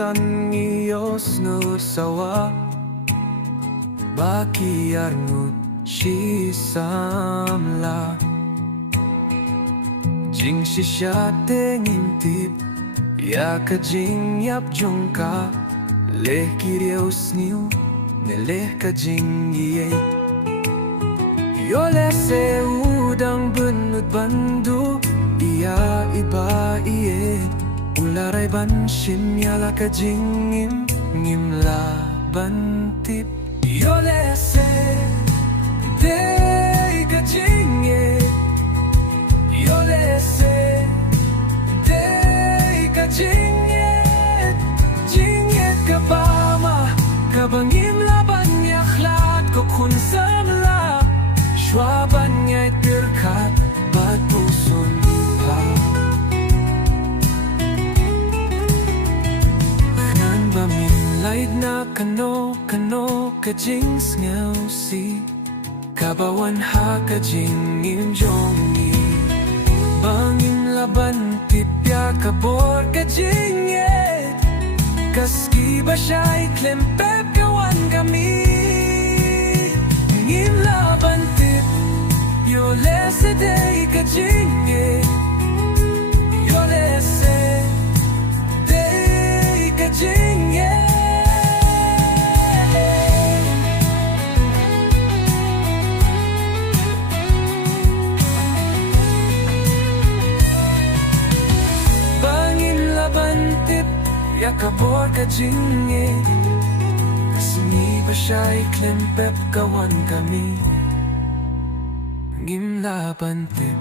sangios no sawa Baki arngut shi samla Jing shisha tengintip Ya ka jing yap jongka Leh kirios niu Neleh ka jing yey Yole se udang benut bandu Ia iba iye Ularay ban shim yala ka jingim Ngimla bantip Yole se Dey ka jingye Yole se Dey ka jingye Jingye ka bama Kabangim laban yakhlat ko kun samla Shwaban ngay tirkat Bat pusun pa Knan ba minlaid na kano ka jing sngew si Kabawan ha ka jing im jongi Bangim laban tipya kabor ka jing ye Kaski ba siya'y klempep kawan kami Ngim laban tip Yole se dey ka jing ye Yole se dey ka jing ye Bangin laban tip Yakabor ka jing ye Kasmi ba siya'y klempep kawan kami Ngim laban tip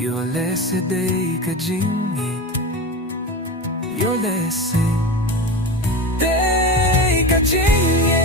Yole se dey ka jing ye Yole se dey ka jing ye